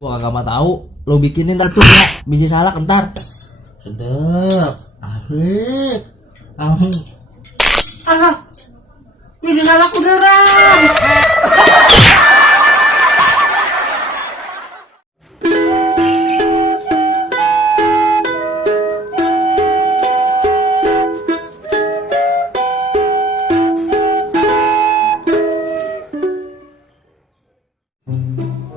Gua kagak mau tahu. Lo bikinin dah tuh ya biji salak entar. Sedep. Asik. Biji salak beneran.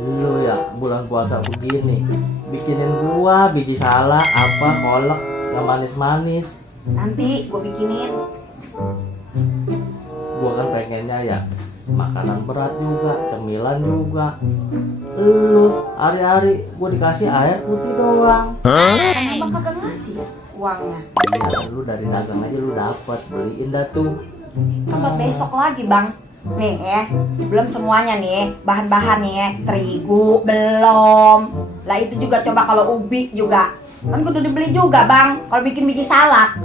Lu ya bulan puasa begini bikinin gua biji salak apa kolak yang manis-manis. Nanti gue bikinin. Gua kan pengennya ya makanan berat juga, cemilan juga. Lu hari-hari gua dikasih air putih doang. Kan abang kagak ngasih ya uangnya. Ya, lu dari dagang aja lu dapet, beliin dah tuh. Kan buat besok lagi bang. Nih ya, belum semuanya nih bahan-bahan nih ya. Terigu belum. Lah itu juga coba kalau ubi juga. Kan kudu dibeli juga bang. Kalau bikin biji salak.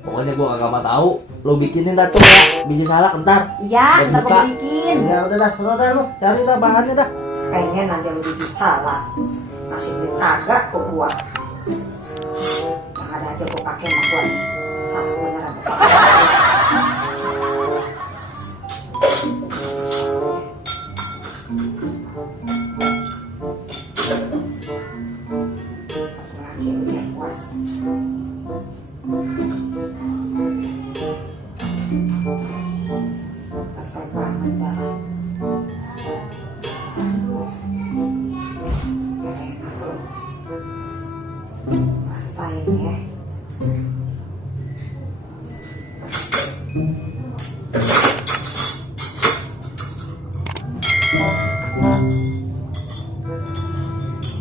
Pokoknya gua kagak mau tahu. Lu bikinin dah tuh ya biji salak entar. Iya, ntar gue buka. bikin. Ya udah dah, lu cari dah bahannya dah. Pengen nanti lu biji salak. Masih duit kagak kok gua. Yang ada aja gua pakai sama gua nih. Salak beneran. Lagi udah puas. Kesel banget dah. Enak loh. Rasain ya.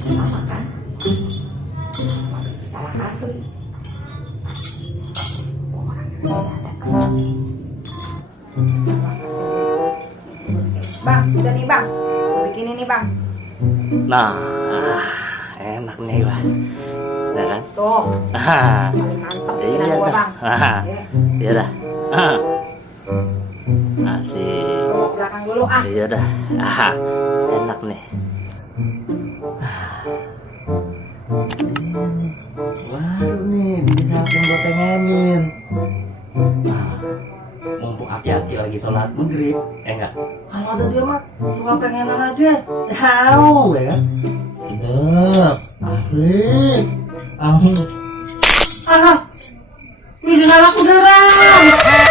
Sama kan? Salak asli. Orang yang ada. Bang, udah nih bang. Bikin ini bang. Nah, enak nih gua. Ya kan? Tuh, paling mantep bikinan Iya gua dah. bang. Iya dah. Asik. Gua ke belakang dulu ah. Iya dah. Enak nih. Baru nih biji salak yang gua pengenin. Mumpung aki-aki lagi sholat maghrib, enggak? Kalau ada dia mah suka pengenan aja. Tahu ya kan? Sedep. Asik. Biji salak beneran.